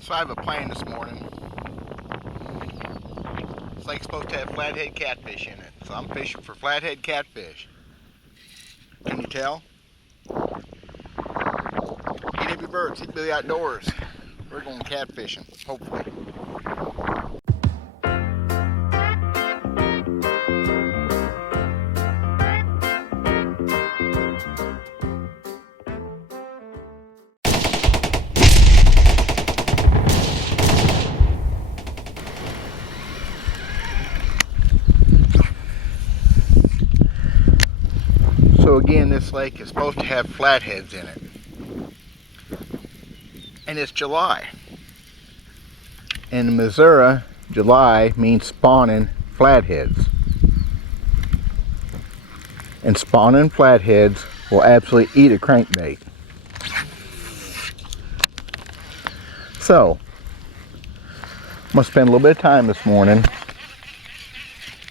So I have a plan this morning. This lake's supposed to have flathead catfish in it, so I'm fishing for flathead catfish. Can you tell? EW Birds, Hit Billy Outdoors. We're going catfishing, hopefully. So again, this lake is supposed to have flatheads in it. And it's July. In Missouri, July means spawning flatheads. And spawning flatheads will absolutely eat a crankbait. So, I'm going to spend a little bit of time this morning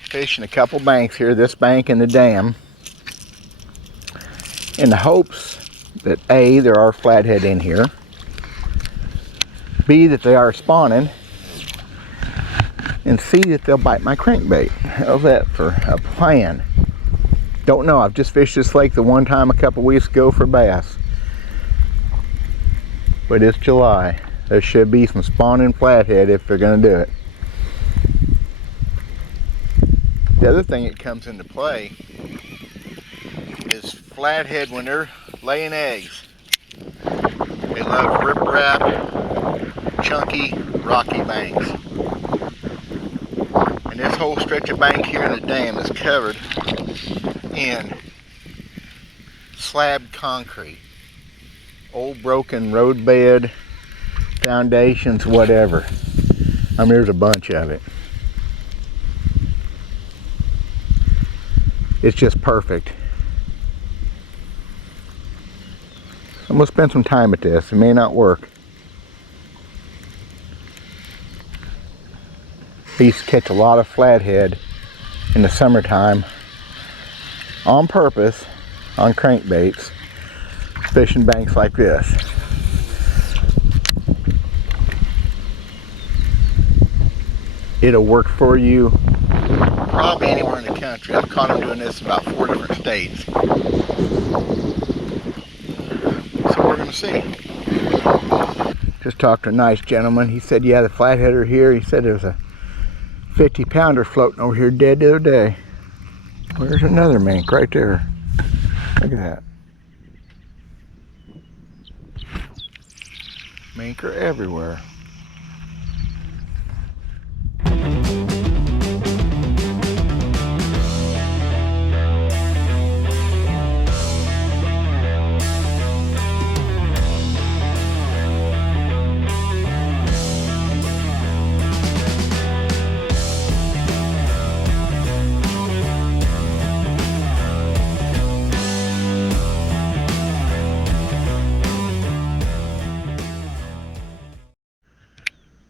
fishing a couple banks here, this bank and the dam, in the hopes that A, there are flathead in here, B, that they are spawning, and C, that they'll bite my crankbait. How's that for a plan? Don't know. I've just fished this lake the one time a couple weeks ago for bass. But it's July. There should be some spawning flathead if they're going to do it. The other thing that comes into play is flathead when they're laying eggs. They love riprap, chunky, rocky banks. And this whole stretch of bank here in the dam is covered in slab concrete. Old broken roadbed, foundations, whatever. I mean, there's a bunch of it. It's just perfect. I'm gonna spend some time at this. It may not work. I used to catch a lot of flathead in the summertime on purpose on crankbaits, fishing banks like this. It'll work for you probably anywhere in the country. I've caught them doing this in about 4 different states. So we're going to see. Just talked to a nice gentleman. He said, yeah, the flathead are here. He said there's a 50-pounder floating over here dead the other day. Where's another mink? Right there. Look at that. Mink are everywhere.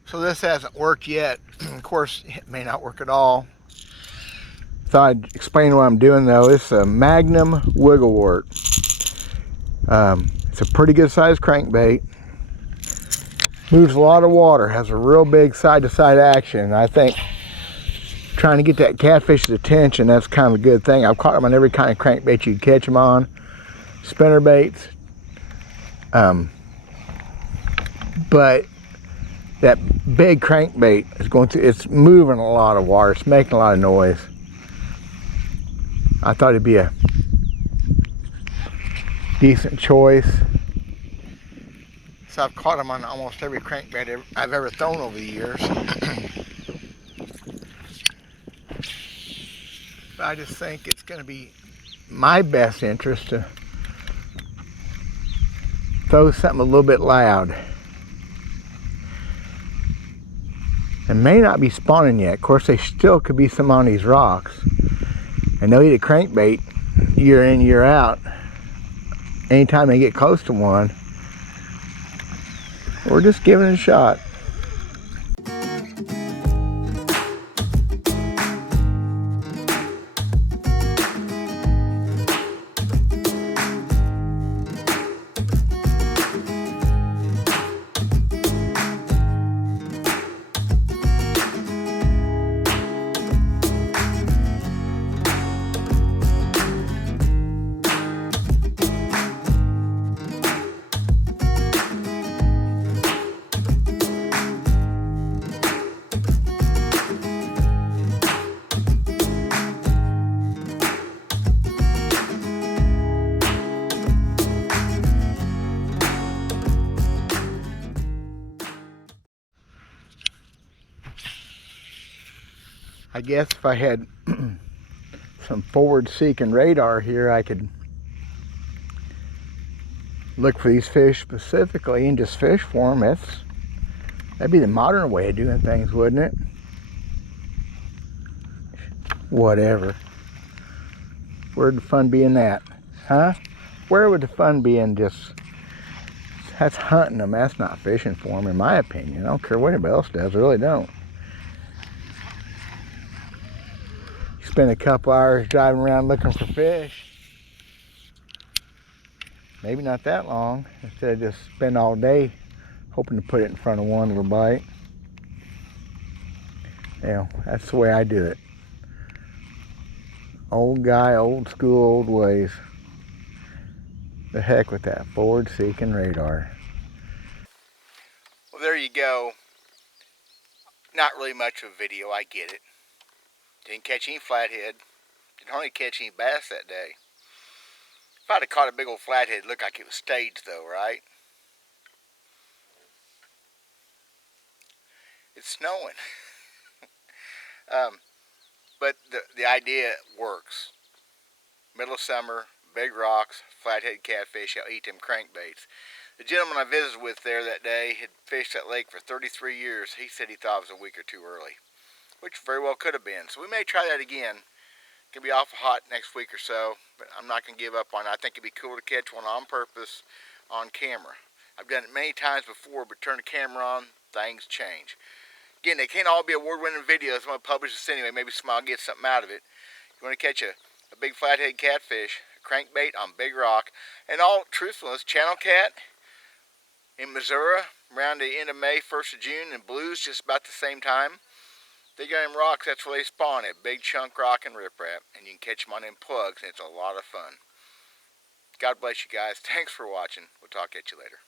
So this hasn't worked yet. Of course, it may not work at all. Thought I'd explain what I'm doing though. It's a Magnum Wigglewort. It's a pretty good sized crankbait. Moves a lot of water, has a real big side-to-side action. I think trying to get that catfish's attention, that's kind of a good thing. I've caught them on every kind of crankbait you can catch them on. Spinner baits. But that big crankbait is going to, it's moving a lot of water, it's making a lot of noise. I thought it'd be a decent choice. So I've caught them on almost every crankbait I've ever thrown over the years. But I just think it's going to be my best interest to throw something a little bit loud. And may not be spawning yet. Of course, they still could be some on these rocks. And they'll eat a crankbait year in, year out. Anytime they get close to one. We're just giving it a shot. I guess if I had some forward-seeking radar here, I could look for these fish specifically and just fish for them. That'd be the modern way of doing things, wouldn't it? Whatever. Where'd the fun be in that? Huh? Where would the fun be in just... That's hunting them. That's not fishing for them, in my opinion. I don't care what anybody else does. I really don't. You spend a couple hours driving around looking for fish. Maybe not that long. Instead of just spend all day hoping to put it in front of one little bite. You know, that's the way I do it. Old guy, old school, old ways. The heck with that forward-seeking radar. Well, there you go. Not really much of a video, I get it. Didn't catch any flathead. Didn't hardly catch any bass that day. If I'd have caught a big old flathead, it looked like it was staged though, right? It's snowing. But the idea works. Middle of summer, big rocks, flathead catfish, I'll eat them crankbaits. The gentleman I visited with there that day had fished that lake for 33 years. He said he thought it was a week or two early, which very well could have been. So we may try that again. It can be awful hot next week or so, but I'm not going to give up on it. I think it'd be cool to catch one on purpose on camera. I've done it many times before, but turn the camera on, things change. Again, they can't all be award-winning videos. I'm going to publish this anyway. Maybe somebody will get something out of it. You want to catch a big flathead catfish, a crankbait on Big Rock, and all truthfulness, channel cat in Missouri around the end of May, 1st of June, and blues just about the same time. They got them rocks, that's where they spawn at, big chunk rock and riprap, and you can catch them on them plugs, and it's a lot of fun. God bless you guys. Thanks for watching. We'll talk at you later.